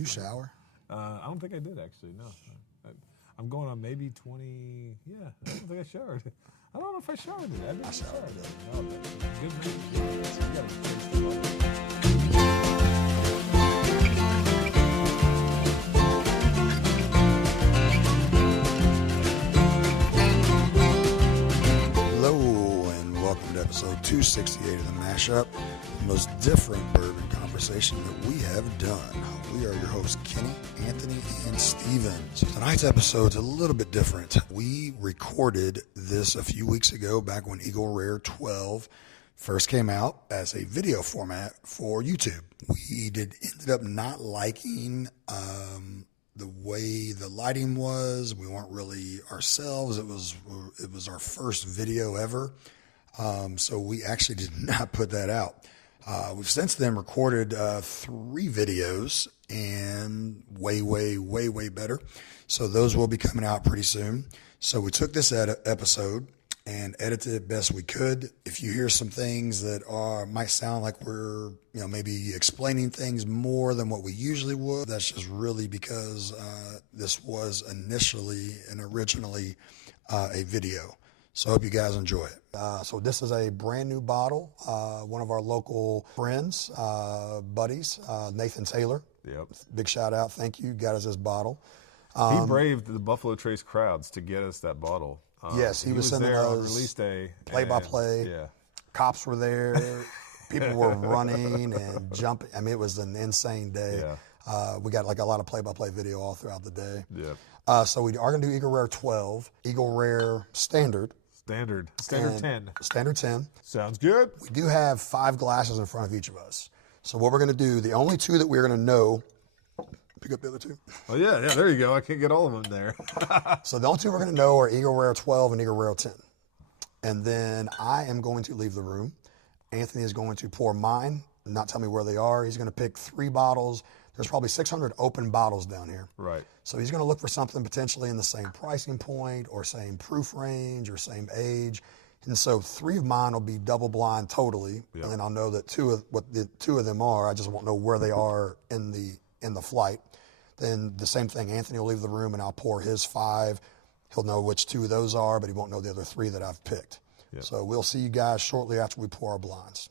you shower? I don't think I did, actually, no. I'm going on maybe 20, yeah, I don't think I showered. I don't know if I showered today. I showered today. No, good news. You gotta taste the water. Welcome to episode 268 of the Mashup, the most different bourbon conversation that we have done. We are your hosts, Kenny, Anthony, and Steven. So tonight's episode's a little bit different. We recorded this a few weeks ago, back when Eagle Rare 12 first came out as a video format for YouTube. We ended up not liking the way the lighting was. We weren't really ourselves. It was our first video ever. So we actually did not put that out. We've since then recorded 3 videos and way better. So those will be coming out pretty soon. So we took this episode and edited it best we could. If you hear some things that might sound like we're maybe explaining things more than what we usually would, that's just really because this was initially and originally a video. So I hope you guys enjoy it. So this is a brand new bottle. One of our local friends, buddies, Nathan Taylor. Yep. Big shout out. Thank you. Got us this bottle. He braved the Buffalo Trace crowds to get us that bottle. Yes, he was sending there us on release day. Play-by-play. Yeah. Cops were there. People were running and jumping. I mean, it was an insane day. Yeah. We got like a lot of play-by-play video all throughout the day. Yeah. So we are going to do Eagle Rare 12, Eagle Rare Standard. Standard 10. Standard 10. Sounds good. We do have 5 glasses in front of each of us. So what we're going to do, the only 2 that we're going to know, pick up the other 2. Oh, yeah, there you go. I can't get all of them there. So the only 2 we're going to know are Eagle Rare 12 and Eagle Rare 10. And then I am going to leave the room. Anthony is going to pour mine, not tell me where they are. He's going to pick 3 bottles. There's probably 600 open bottles down here. Right. So he's going to look for something potentially in the same pricing point or same proof range or same age. And so 3 of mine will be double blind totally. Yep. And then I'll know that 2 of them are. I just won't know where they are in the flight. Then the same thing, Anthony will leave the room and I'll pour his 5. He'll know which 2 of those are, but he won't know the other 3 that I've picked. Yep. So we'll see you guys shortly after we pour our blinds.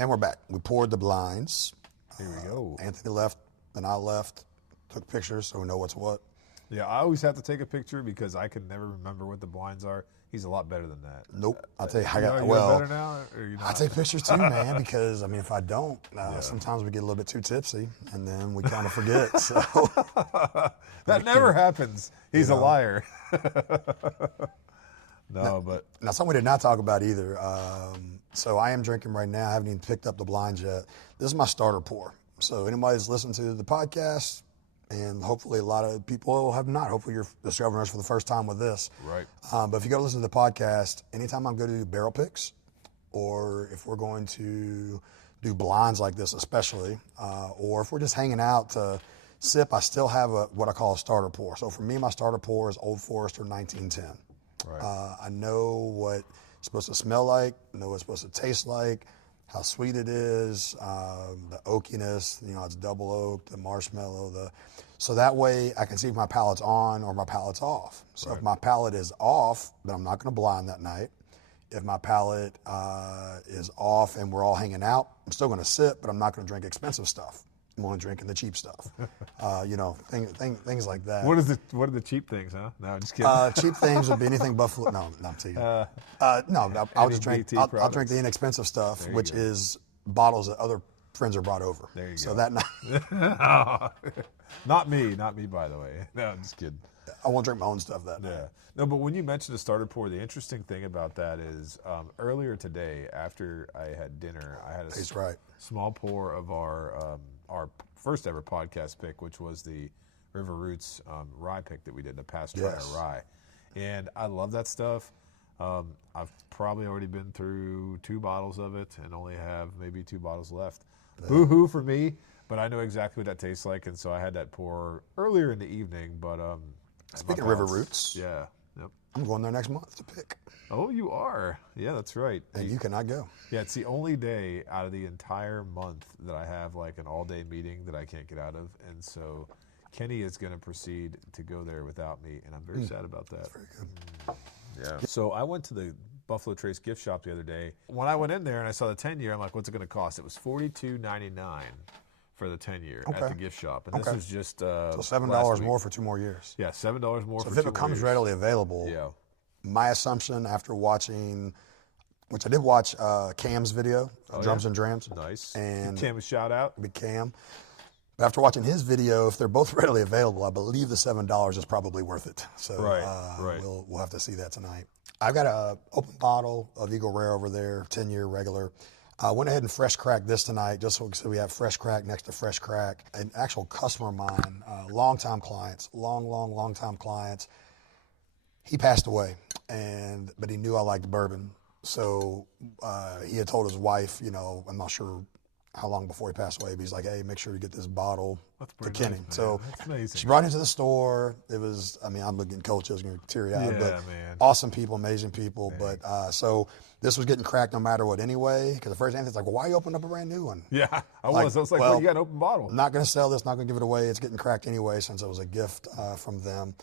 And we're back. We poured the blinds. Here we go. Anthony left, and I left, took pictures so we know what's what. Yeah, I always have to take a picture because I can never remember what the blinds are. He's a lot better than that. Nope. I'll tell you, better now, or I take pictures too, man, because, if I don't, sometimes we get a little bit too tipsy, and then we kind of forget. So that never happens. He's a liar. But now something we did not talk about either. So I am drinking right now. I haven't even picked up the blinds yet. This is my starter pour. So anybody that's listened to the podcast, and hopefully a lot of people have not. Hopefully you're discovering us for the first time with this. Right. But if you go listen to the podcast, anytime I'm going to do barrel picks, or if we're going to do blinds like this especially, or if we're just hanging out to sip, I still have what I call a starter pour. So for me, my starter pour is Old Forester 1910. Right. I know what it's supposed to smell like, know what it's supposed to taste like, how sweet it is, the oakiness, it's double oak, the marshmallow, so that way I can see if my palate's on or my palate's off. So if my palate is off, then I'm not going to blind that night. If my palate is off and we're all hanging out, I'm still going to sip, but I'm not going to drink expensive stuff. I'm only drinking the cheap stuff, things like that. What are the cheap things, huh? No, I'm just kidding. Cheap things would be anything Buffalo. No, not to you. I'll just drink. I'll drink the inexpensive stuff, which is bottles that other friends are brought over. There you so go. That night. Not me, by the way. No, I'm just kidding. I won't drink my own stuff that night. Yeah. No, but when you mentioned a starter pour, the interesting thing about that is earlier today, after I had dinner, I had a small pour of our first ever podcast pick, which was the River Roots rye pick that we did, the past dryer rye. And I love that stuff. I've probably already been through 2 bottles of it and only have maybe 2 bottles left. Yeah. Boo-hoo for me, but I know exactly what that tastes like, and so I had that pour earlier in the evening. But speaking of River Roots, yeah, yep. I'm going there next month to pick. Oh, you are. Yeah, that's right. And you cannot go. Yeah, it's the only day out of the entire month that I have like an all-day meeting that I can't get out of. And so Kenny is going to proceed to go there without me, and I'm very sad about that. That's very good. Yeah. So I went to the Buffalo Trace gift shop the other day. When I went in there and I saw the 10-year, I'm like, what's it going to cost? It was $42.99 for the 10-year at the gift shop. And this was just so $7 more for 2 more years. Yeah, $7 more for 2 more years. So if it becomes readily available, yeah. My assumption after watching, which I did watch Cam's video, Drums and Drams. Nice. And Cam, a shout out. Big Cam. But after watching his video, if they're both readily available, I believe the $7 is probably worth it. So right. We'll have to see that tonight. I've got an open bottle of Eagle Rare over there, 10-year regular. I went ahead and fresh cracked this tonight just so we have fresh crack next to fresh crack. An actual customer of mine, long-time clients, long-time clients. He passed away, but he knew I liked bourbon. So he had told his wife, I'm not sure how long before he passed away, but he's like, hey, make sure you get this bottle to Kenny. Nice, so amazing. She brought him to the store. It was, I'm looking coach, I was going to teary eyed, yeah, but man. Awesome people, amazing people. Man. But so this was getting cracked no matter what anyway, because the first Anthony's like, well, why you open up a brand new one? Yeah, I was like, well, you got an open bottle. I'm not going to sell this, not going to give it away. It's getting cracked anyway since it was a gift from them.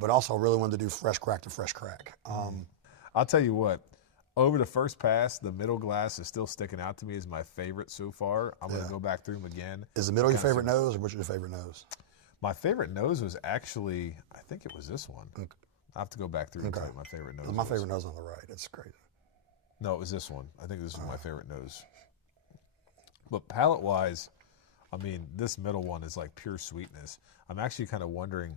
But also really wanted to do fresh crack to fresh crack. I'll tell you what, over the first pass, the middle glass is still sticking out to me as my favorite so far. I'm going to go back through them again. Is the middle your favorite nose, or what's your favorite nose? My favorite nose was actually, I think it was this one. Okay. I have to go back through and tell you my favorite nose. My favorite nose on the right. It's crazy. No, it was this one. I think this was my favorite nose. But palate-wise, this middle one is like pure sweetness. I'm actually kind of wondering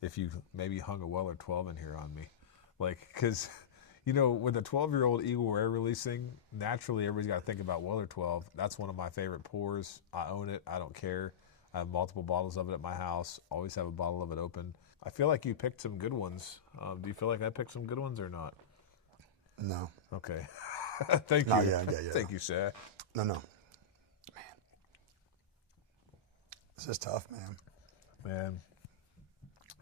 if you maybe hung a Weller 12 in here on me. Because, with a 12-year-old Eagle Rare releasing, naturally everybody's got to think about Weller 12. That's one of my favorite pours. I own it. I don't care. I have multiple bottles of it at my house. Always have a bottle of it open. I feel like you picked some good ones. Do you feel like I picked some good ones or not? No. Okay. Thank you. Yeah. Thank you, sir. No. Man. This is tough, man. Man.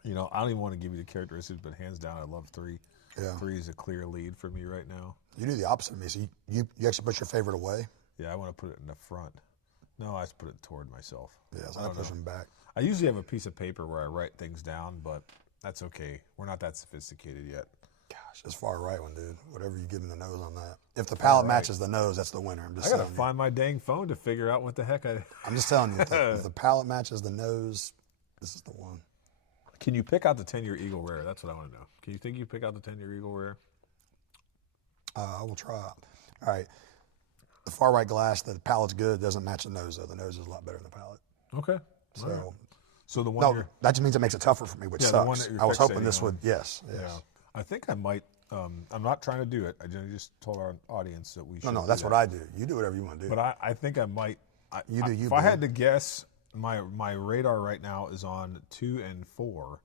I don't even want to give you the characteristics, but hands down, I love 3. Yeah. 3 is a clear lead for me right now. You do the opposite of me. So you actually put your favorite away? Yeah, I want to put it in the front. No, I just put it toward myself. Yeah, so I push them back. I usually have a piece of paper where I write things down, but that's okay. We're not that sophisticated yet. Gosh, it's far right one, dude. Whatever you give him the nose on that. If the palate matches the nose, that's the winner. I gotta find my dang phone to figure out what the heck I'm just telling you, if the palate matches the nose, this is the one. Can you pick out the 10-year Eagle Rare? That's what I want to know. Can you think you pick out the 10-year Eagle Rare? I will try. All right. The far right glass, the palate's good. Doesn't match the nose, though. The nose is a lot better than the palate. Okay. So the one. No, that just means it makes it tougher for me, which sucks. I was hoping this would. Yes. Yeah. I think I might. I'm not trying to do it. I just told our audience that we should. No, that's what I do. You do whatever you want to do. But I think I might. If I had to guess, my radar right now is on 2 and 4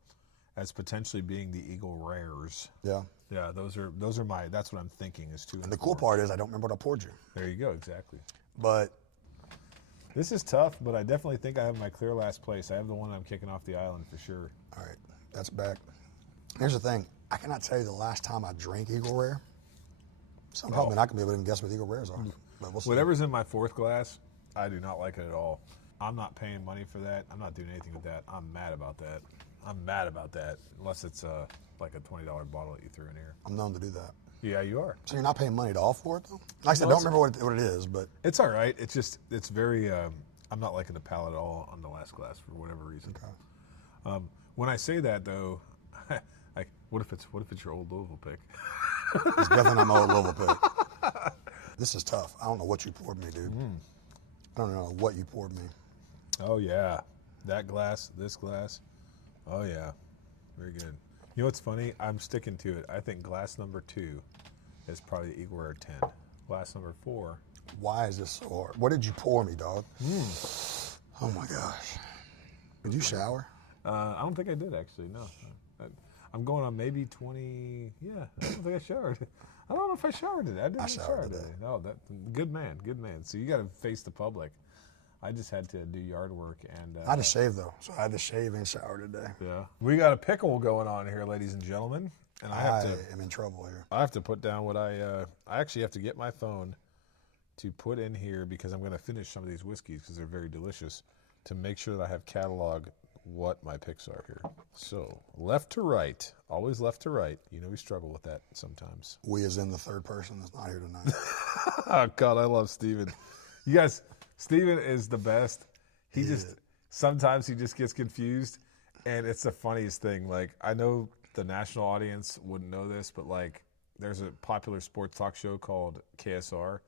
as potentially being the Eagle Rares. Yeah. Yeah, those are my. That's what I'm thinking is 2 and 4. And the cool part is I don't remember what I poured you. There you go. Exactly. But this is tough, but I definitely think I have my clear last place. I have the one I'm kicking off the island for sure. All right, that's back. Here's the thing. I cannot tell you the last time I drank Eagle Rare. So I'm probably not going to be able to even guess what Eagle Rares are. But we'll see. Whatever's in my 4th glass, I do not like it at all. I'm not paying money for that. I'm not doing anything with that. I'm mad about that. Unless it's like a $20 bottle that you threw in here. I'm known to do that. Yeah, you are. So you're not paying money at all for it, though? Like I said, don't remember what it is, but... It's all right. It's very... I'm not liking the palate at all on the last glass for whatever reason. Okay. When I say that, though, like, what if it's your old Louisville pick? It's definitely not my old Louisville pick. This is tough. I don't know what you poured me, dude. I don't know what you poured me. Oh, yeah. That glass, this glass. Oh, yeah. Very good. You know what's funny? I'm sticking to it. I think glass number 2 is probably the Eagle Rare 10. Glass number 4. Why is this so hard? What did you pour me, dog? Oh, my gosh. Did you shower? I don't think I did, actually, no. I'm going on maybe 20. Yeah, I don't think I showered. I don't know if I showered today. I didn't shower today. No, good man. So you got to face the public. I just had to do yard work. And I had to shave, though. So I had to shave and shower today. Yeah. We got a pickle going on here, ladies and gentlemen. And I am in trouble here. I have to put down what I actually have to get my phone to put in here because I'm going to finish some of these whiskeys because they're very delicious to make sure that I have catalog what my picks are here. So left to right, always left to right. You know we struggle with that sometimes. We as in the third person that's not here tonight. Oh, God, I love Steven. You guys, Steven is the best. Sometimes he just gets confused, and it's the funniest thing. Like, I know the national audience wouldn't know this, but, like, there's a popular sports talk show called KSR,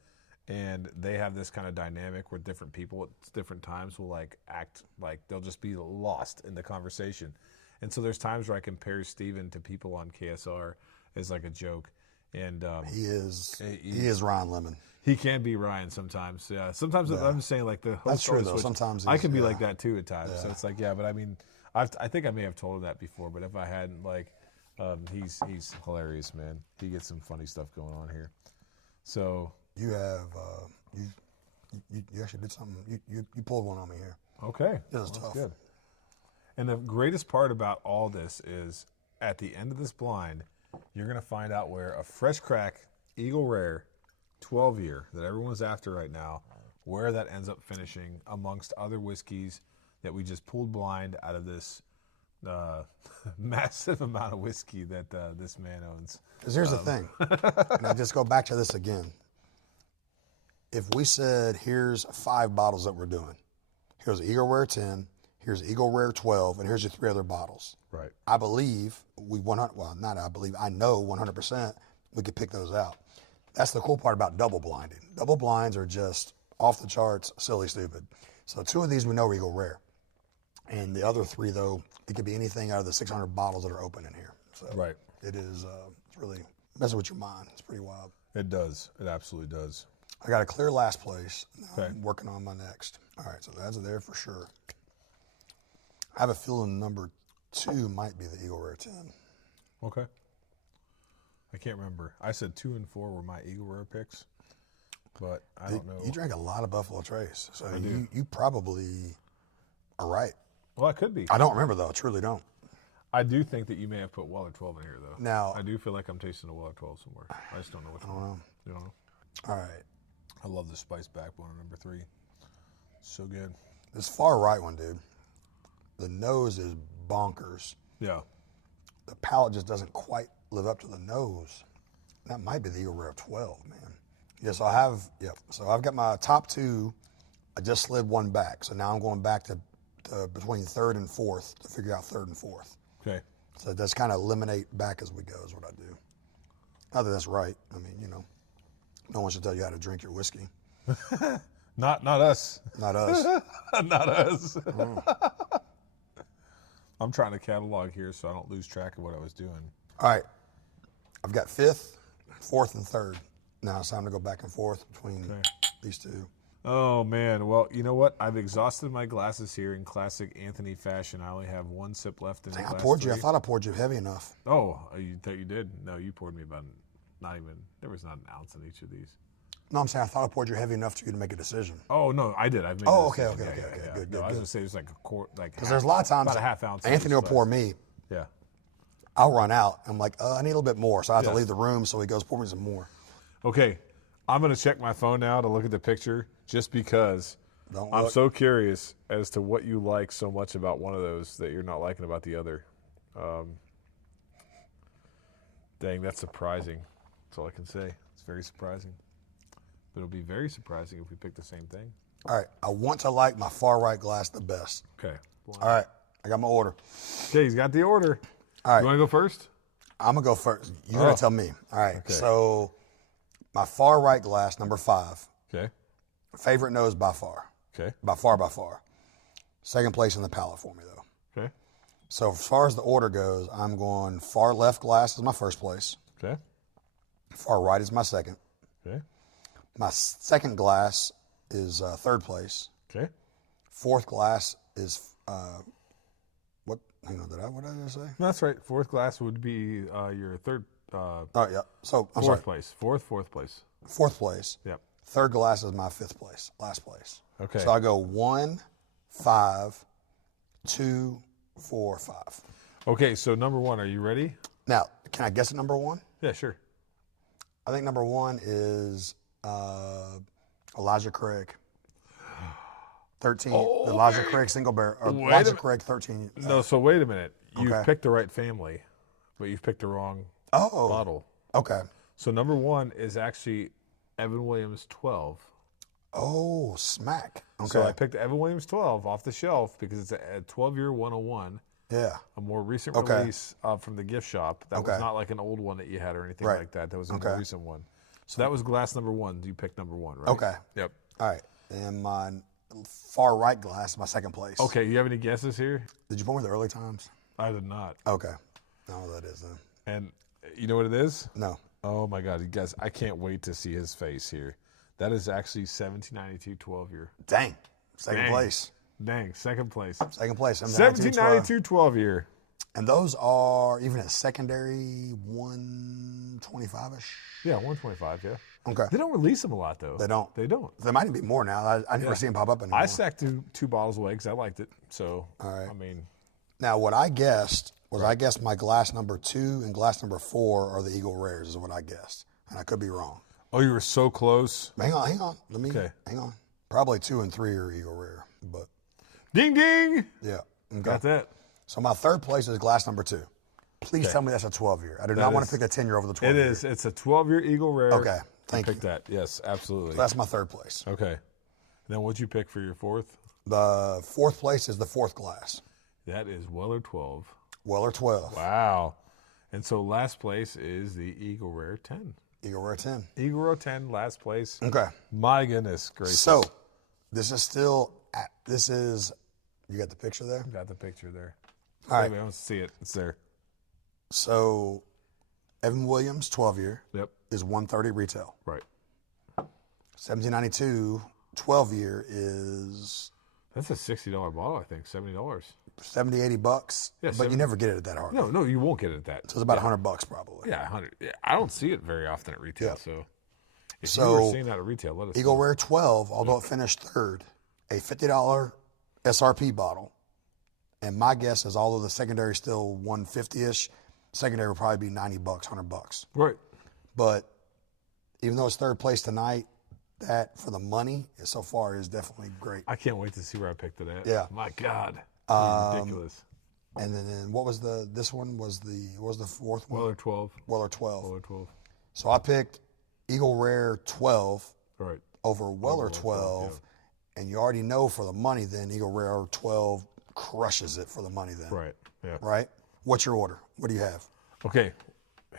and they have this kind of dynamic where different people at different times will, like, act like they'll just be lost in the conversation. And so there's times where I compare Steven to people on KSR as, like, a joke. And he is Ryan Lemon. He can be Ryan sometimes. Yeah. Sometimes I'm saying like the host. That's true though. Sometimes I can be like that too at times. Yeah. So it's like, yeah, but I mean, I think I may have told him that before, but if I hadn't, like, he's hilarious, man. He gets some funny stuff going on here. So you have you actually did something. You pulled one on me here. Okay, that's tough. Good. And the greatest part about all this is at the end of this blind, you're gonna find out where a fresh crack Eagle Rare 12-year that everyone's after right now, where that ends up finishing amongst other whiskeys that we just pulled blind out of this massive amount of whiskey that this man owns. Because here's the thing, and I just go back to this again. If we said, here's 5 bottles that we're doing, here's Eagle Rare 10, here's Eagle Rare 12, and here's your 3 other bottles. Right. I believe I know 100% we could pick those out. That's the cool part about double blinding. Double blinds are just off the charts, silly, stupid. So 2 of these we know are Eagle Rare. And the other 3, though, it could be anything out of the 600 bottles that are open in here. So right. It is, it's really messing with your mind. It's pretty wild. It does. It absolutely does. I got a clear last place. Now I'm working on my next. All right, so that's there for sure. I have a feeling number 2 might be the Eagle Rare 10. Okay. I can't remember. I said 2 and 4 were my Eagle Rare picks, but I don't know. You drank a lot of Buffalo Trace, so you probably are right. Well, I could be. I don't remember, though. I truly don't. I do think that you may have put Weller 12 in here, though. Now, I do feel like I'm tasting a Weller 12 somewhere. I just don't know which one. I don't know. You don't know? All right. I love the spice backbone of number 3. So good. This far right one, dude, the nose is bonkers. Yeah. The palate just doesn't quite live up to the nose. That might be the Eagle Rare 12, man. Yeah, so I've got my top 2. I just slid one back. So now I'm going back to between 3rd and 4th to figure out 3rd and 4th. Okay. So that's kind of eliminate back as we go is what I do. Not that that's right. I mean, no one should tell you how to drink your whiskey. Not us. Not us. Not us. I'm trying to catalog here so I don't lose track of what I was doing. All right. I've got 5th, 4th, and 3rd. Now it's time to go back and forth between these 2. Oh, man. Well, you know what? I've exhausted my glasses here in classic Anthony fashion. I only have 1 sip left in the glass. I thought I poured you heavy enough. Oh, you thought you did? No, you poured me about there was not an ounce in each of these. No, I'm saying I thought I poured you heavy enough for you to make a decision. Oh, no, I did. I've made okay, good. No, I was going to say it was like a quart, because there's a lot of times about a half ounce. Anthony will pour me. Yeah. I'll run out. I'm like, I need a little bit more. So I have to leave the room. So he goes, pour me some more. Okay. I'm going to check my phone now to look at the picture just because I'm so curious as to what you like so much about one of those that you're not liking about the other. Dang, that's surprising. That's all I can say. It's very surprising. But it'll be very surprising if we pick the same thing. All right. I want to like my far right glass the best. Okay. All right. I got my order. Okay, he's got the order. All right. You want to go first? I'm going to go first. You're going to tell me. All right. Okay. So my far right glass, number 5. Okay. Favorite nose by far. Okay. By far. Second place in the palate for me, though. Okay. So as far as the order goes, I'm going far left glass is my first place. Okay. Far right is my second. Okay. My second glass is 3rd place. Okay. 4th glass is what? Hang on, what did I just say? No, that's right. 4th glass would be your 3rd. Oh yeah. So I'm fourth place. Fourth place. 4th place. Yep. Third glass is my fifth place, last place. Okay. So I go 1, 5, 2, 4, 5. Okay, so number 1, are you ready? Now, can I guess at number 1? Yeah, sure. I think number 1 is Elijah Craig. 13. Elijah Craig single barrel. Or Elijah Craig 13. No, so wait a minute. You've picked the right family, but you've picked the wrong bottle. Okay. So number 1 is actually Evan Williams 12. Oh, smack. Okay. So I picked Evan Williams 12 off the shelf because it's a 12-year 101. Yeah. A more recent release from the gift shop. That was not like an old one that you had or anything like that. That was a more recent one. So that was glass number 1. You picked number 1, right? Okay. Yep. All right. And my far right glass, my second place. Okay. You have any guesses here? Did you point me the early times? I did not. Okay. I know what that is then. And you know what it is? No. Oh, my God. You guys, I can't wait to see his face here. That is actually 1792 12-year. Dang. Second place. Dang. Second place. Second place. 1792 12-year. And those are, even at secondary, 125-ish? Yeah, 125, yeah. Okay. They don't release them a lot, though. They don't. They don't. There might be more now. I never see them pop up anymore. I stacked two bottles away because I liked it. So, all right. I mean. Now, what I guessed was I guessed my glass number 2 and glass number 4 are the Eagle Rares is what I guessed. And I could be wrong. Oh, you were so close. Hang on. Hang on. Probably 2 and 3 are Eagle Rare, but. Ding, ding. Yeah. Okay. Got that. So my third place is glass number 2. Please tell me that's a 12-year. I do not want to pick a 10-year over the 12-year. It is. It's a 12-year Eagle Rare. Okay. Thank you. Pick that. Yes, absolutely. So that's my third place. Okay. And then what'd you pick for your fourth? The fourth place is the fourth glass. That is Weller 12. Weller 12. Wow. And so last place is the Eagle Rare 10. Eagle Rare 10. Eagle Rare 10, last place. Okay. My goodness gracious. So this is, you got the picture there? Got the picture there. All right. I don't see it. It's there. So Evan Williams, 12-year, is $130 retail. Right. 1792, 12-year is... That's a $60 bottle, I think. $70. $70, $80. Yeah, but you never get it at that hard. No, you won't get it at that. So it's about $100 probably. Yeah, 100. Yeah, I don't see it very often at retail. Yeah. So if you were seeing that at retail, let us Eagle know. Rare 12, although it finished third, a $50 SRP bottle. And my guess is, although the secondary is still $150-ish, secondary will probably be $90, $100. Right. But even though it's third place tonight, that for the money so far is definitely great. I can't wait to see where I picked it at. Yeah. My God. Ridiculous. And then what was this one was the fourth one? Weller 12. Weller 12. Weller 12. So I picked Eagle Rare 12 Right. over Weller 12. And you already know for the money then Eagle Rare 12 crushes it for the money then. Right. Yeah. Right? What's your order? What do you have? Okay.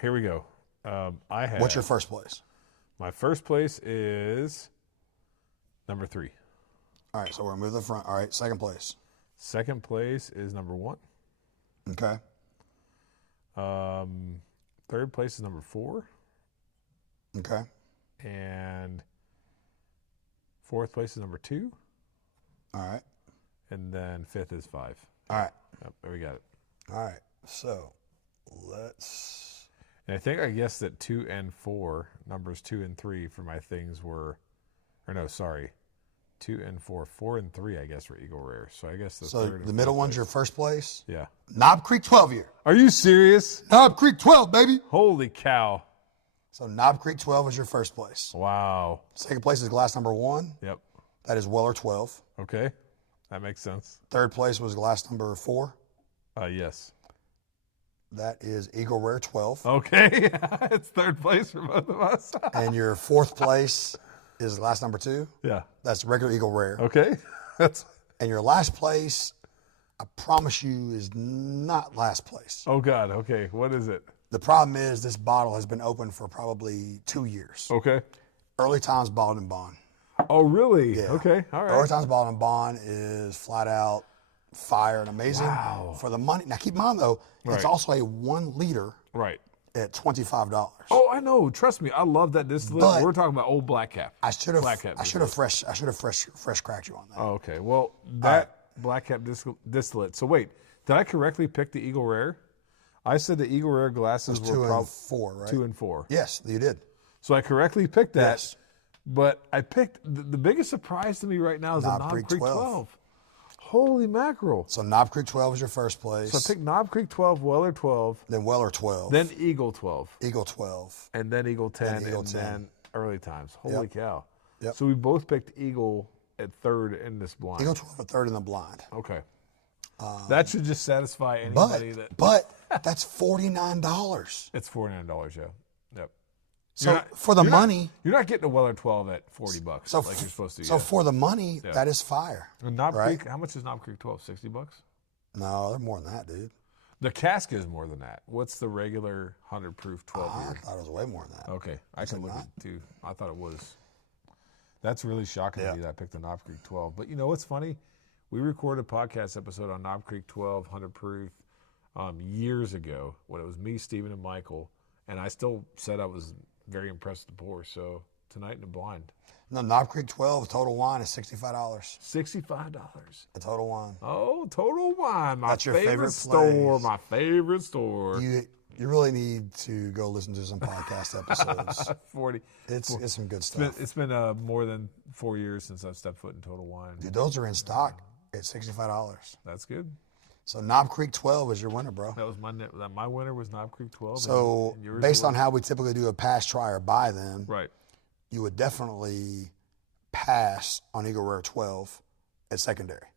Here we go. I have. What's your first place? My first place is number 3. All right, so we're going to move to the front. All right, second place. Second place is number 1. Okay. Third place is number 4. Okay. And fourth place is number 2. All right. And then fifth is 5. All right. Yep, there we got it. All right. So let's. And I think I guessed that 2 and 4, numbers 2 and 3 for my things were, or no, sorry, 2 and 4, 4 and 3 I guess were Eagle Rare. So I guess the middle one's your first place. Yeah. Knob Creek 12-year. Are you serious? Knob Creek 12, baby. Holy cow. So Knob Creek 12 is your first place. Wow. Second place is glass number 1. Yep. That is Weller 12. Okay. That makes sense. Third place was glass number 4. Yes. That is Eagle Rare 12. Okay. It's third place for both of us. And your fourth place is glass number 2. Yeah. That's regular Eagle Rare. Okay. And your last place, I promise you, is not last place. Oh, God. Okay. What is it? The problem is this bottle has been open for probably 2 years. Okay. Early Times Bottled and Bond. Oh, really? Yeah. Okay. All right. Early Times Bottled and Bond is flat out fire and amazing for the money. Now, keep in mind, though, it's also a 1 liter at $25. Oh, I know. Trust me. I love that distillate. But we're talking about old Black Cap. I should have fresh cracked you on that. Oh, okay. Well, that Black Cap distillate. So wait, did I correctly pick the Eagle Rare? I said the Eagle Rare glasses were 2 and 4, right? 2 and 4. Yes, you did. So I correctly picked that. Yes. But I picked the biggest surprise to me right now is the Knob Creek 12. Holy mackerel. So Knob Creek 12 is your first place. So I picked Knob Creek 12, Weller 12. Then Weller 12. Then Eagle 12. Eagle 12. And then Eagle 10. Eagle and 10. then Early Times. Holy cow. Yep. So we both picked Eagle at third in this blind. Eagle 12 at third in the blind. Okay. That should just satisfy anybody But that's $49. It's $49, yeah. Yep. So for the money, you're not getting a Weller 12 at $40 like you're supposed to. So for the money, that is fire. And Knob Creek, how much is Knob Creek 12? $60? No, they're more than that, dude. The cask is more than that. What's the regular 100 proof 12 I year? thought it was way more than that. Okay, I can look at it too. I thought it was. That's really shocking to me that I picked the Knob Creek 12. But you know what's funny? We recorded a podcast episode on Knob Creek 12 100 proof years ago when it was me, Steven, and Michael, and I still said I was very impressed with the pour. So tonight in the blind. No, Knob Creek 12 total wine is $65. $65. A total wine. Oh, Total Wine, That's your favorite store. place. My favorite store. You really need to go listen to some podcast episodes. 40. It's some good stuff. It's been more than 4 years since I've stepped foot in Total Wine. Dude, those are in stock at $65. That's good. So Knob Creek 12 is your winner, bro. That was my winner was Knob Creek 12. So and yours based on how we typically do a pass, try, or buy them, right, you would definitely pass on Eagle Rare 12 at secondary.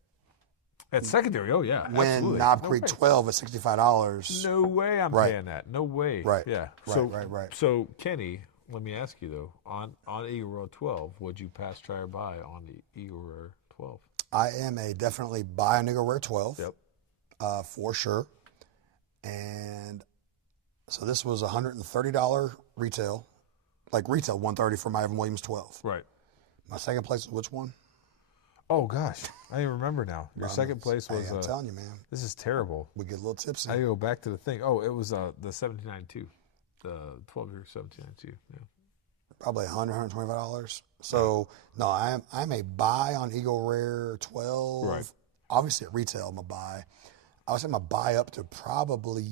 At secondary, oh yeah, when absolutely. Knob Creek 12 at $65. No way I'm paying that. No way. Right. Yeah. Right. So Kenny, let me ask you though, on Eagle Rare 12, would you pass, try, or buy on the Eagle Rare 12? I am a definitely buy on Eagle Rare 12. Yep. For sure. And so this was $130 retail. Like retail, $130 for my Evan Williams 12. Right. My second place was which one? Oh gosh, I don't even remember now. Your second place was. Hey, I'm telling you, man. This is terrible. We get a little tipsy. I go back to the thing. Oh, it was the 1792, the 12-year 1792. Yeah. Probably $125. So no, I'm a buy on Eagle Rare 12. Right. Obviously at retail, I'm a buy. I was saying I'm a buy up to probably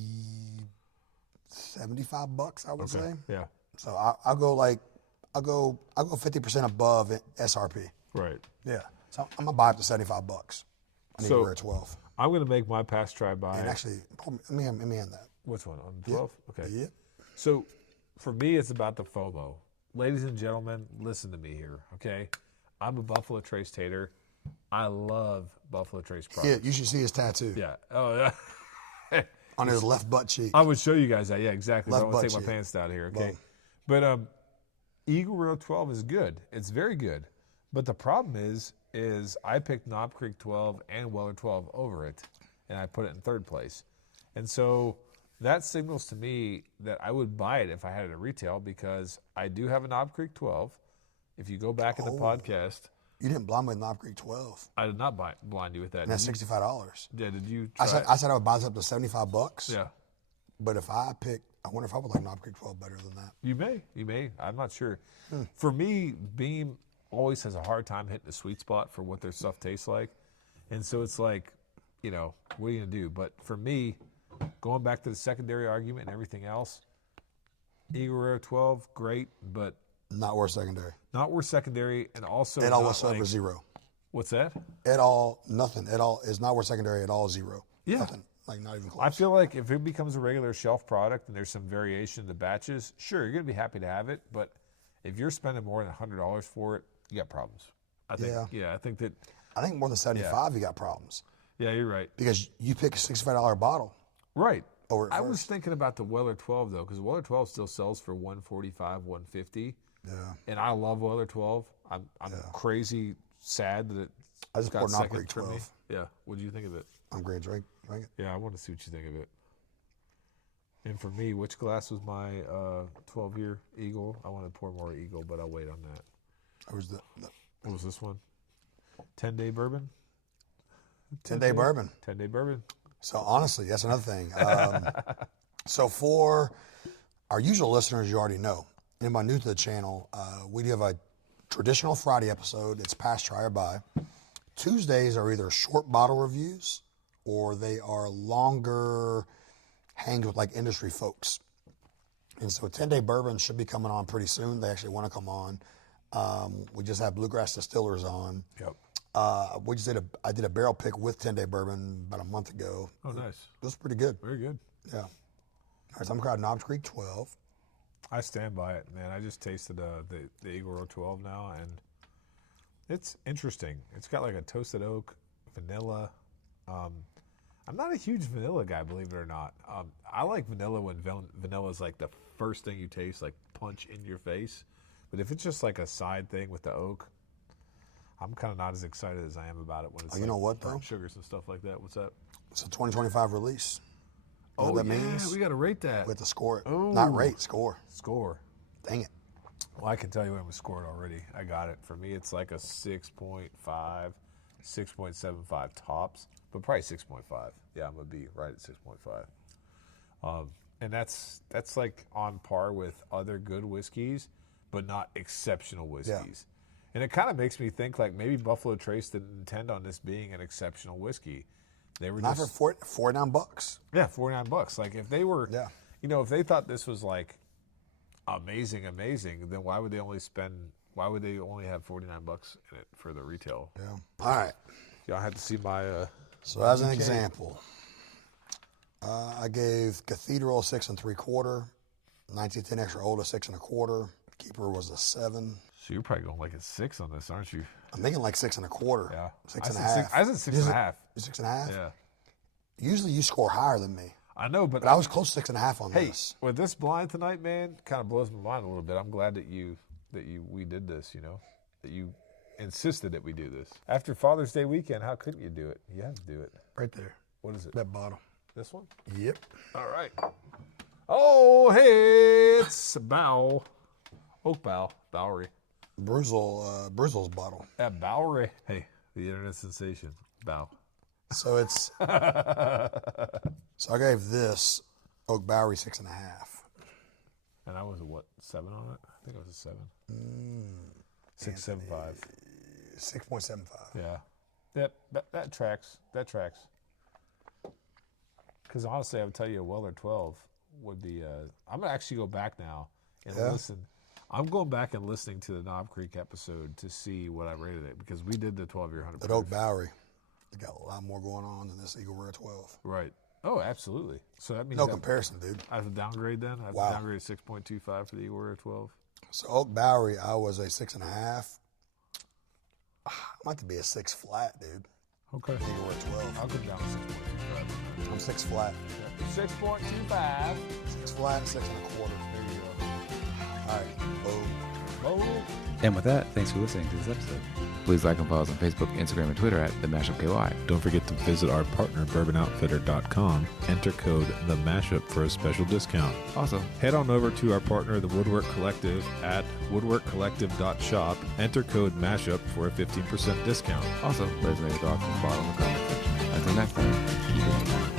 $75. I would say. Yeah. So I'll go 50% above SRP. Right. Yeah. So I'm gonna buy up to $75 on Eagle Rare 12. I'm gonna make my pass, try, buy. And actually, let me end that. Which one? On 12? Yep. Okay. Yep. So for me, it's about the FOMO. Ladies and gentlemen, listen to me here, okay? I'm a Buffalo Trace tater. I love Buffalo Trace products. Yeah, you should see his tattoo. Yeah. Oh, yeah. On his left butt cheek. I would show you guys that. Yeah, exactly. Left I want to butt take my cheek. pants down here, okay? Boom. But Eagle Rare 12 is good. It's very good. But the problem is I picked Knob Creek 12 and Weller 12 over it, and I put it in third place. And so that signals to me that I would buy it if I had it at retail because I do have a Knob Creek 12. If you go back in the podcast. You didn't blind me with Knob Creek 12. I did not blind you with that. And that's $65. Yeah, did you try I said I would buy this up to $75. Yeah. But if I wonder if I would like Knob Creek 12 better than that. You may. I'm not sure. For me, Beam always has a hard time hitting the sweet spot for what their stuff tastes like. And so it's like, what are you going to do? But for me, going back to the secondary argument and everything else, Eagle Rare 12, great, but not worth secondary. Not worth secondary, and also at all whatsoever, zero. What's that? At all, nothing. At all is not worth secondary at all, zero. Yeah. Nothing. Like not even close. I feel like if it becomes a regular shelf product and there's some variation in the batches, sure, you're going to be happy to have it, but if you're spending more than $100 for it, you got problems. I think more than 75, you got problems. Yeah, you're right. Because you pick a $65 bottle. Right. I was thinking about the Weller 12 though, because Weller 12 still sells for $145, $150. Yeah. And I love Weller 12. I'm crazy sad that I just poured Knob Creek 12. Me. Yeah. What do you think of it? I'm great. Drink it. Yeah, I want to see what you think of it. And for me, which glass was my 12-year Eagle? I want to pour more Eagle, but I'll wait on that. What was this one? 10-day bourbon? 10-day bourbon. 10-day bourbon. So honestly, that's another thing. So for our usual listeners, you already know. Anybody new to the channel, we do have a traditional Friday episode. It's pass, try, or buy. Tuesdays are either short bottle reviews or they are longer hangs with like industry folks. And so 10-day bourbon should be coming on pretty soon. They actually want to come on. We just had Bluegrass Distillers on. Yep. I did a barrel pick with 10-day bourbon about a month ago. Oh, nice. It was pretty good. Very good. Yeah. All right, so I'm going to Knobs Creek 12. I stand by it, man. I just tasted the Eagle Row 12 now, and it's interesting. It's got like a toasted oak, vanilla. I'm not a huge vanilla guy, believe it or not. I like vanilla when vanilla is like the first thing you taste, like punch in your face. But if it's just like a side thing with the oak, I'm kind of not as excited as I am about it when it's you know what, though? Sugars and stuff like that. What's that? It's a 2025 release. You know what that means? We got to rate that. We have to score it. Ooh. Not rate, score. Score. Dang it. Well, I can tell you when we scored already. I got it. For me, it's like a 6.5, 6.75 tops, but probably 6.5. Yeah, I'm going to be right at 6.5. And that's like on par with other good whiskeys, but not exceptional whiskeys. Yeah. And it kind of makes me think like maybe Buffalo Trace didn't intend on this being an exceptional whiskey. They were not just for $49. Yeah, $49. Like if they were, if they thought this was like amazing, then why would they only have $49 in it for the retail? Yeah. All right. Y'all had to see my. So as an example, I gave Cathedral 6 3/4, 1910 Extra Old a 6 1/4. Keeper was a 7. So you're probably going like a 6 on this, aren't you? I'm thinking like 6 1/4. Yeah. 6.5. I said 6.5. 6.5? Yeah. Usually you score higher than me. I know, but I was close to 6.5 on this. With this blind tonight, man, kind of blows my mind a little bit. I'm glad that we did this, that you insisted that we do this. After Father's Day weekend, how couldn't you do it? You have to do it. Right there. What is it? That bottle. This one? Yep. All right. Oh, hey, it's Oak Bowery. Bruzel's bottle. At Bowery. Hey, the internet sensation. Bow. So it's. So I gave this Oak Bowery 6.5. And I was a what? 7 on it? I think it was a 7. 6.75. 6.75. Yeah. That tracks. Because honestly, I would tell you a Weller 12 would be. I'm gonna actually go back now and listen. I'm going back and listening to the Knob Creek episode to see what I rated it because we did the 12-year 100. But Oak Bowery, they got a lot more going on than this Eagle Rare 12. Right. Oh, absolutely. So that means no comparison, dude. I have to downgrade then. I have to downgrade 6.25 for the Eagle Rare 12. So Oak Bowery, I was a 6.5. I might have to be a 6 flat, dude. Okay. Eagle Rare 12. I'll come down to 6.25. I'm 6 flat. 6.25. 6 flat, 6 1/4. There you go. All right. Boom. And with that, thanks for listening to this episode. Please like and follow us on Facebook, Instagram, and Twitter at The Mashup KY. Don't forget to visit our partner, bourbonoutfitter.com. Enter code THEMASHUP for a special discount. Also, head on over to our partner, the Woodwork Collective, at woodworkcollective.shop. Enter code MASHUP for a 15% discount. let us know your thoughts and follow in the comment section. Until next time, keep it in mind.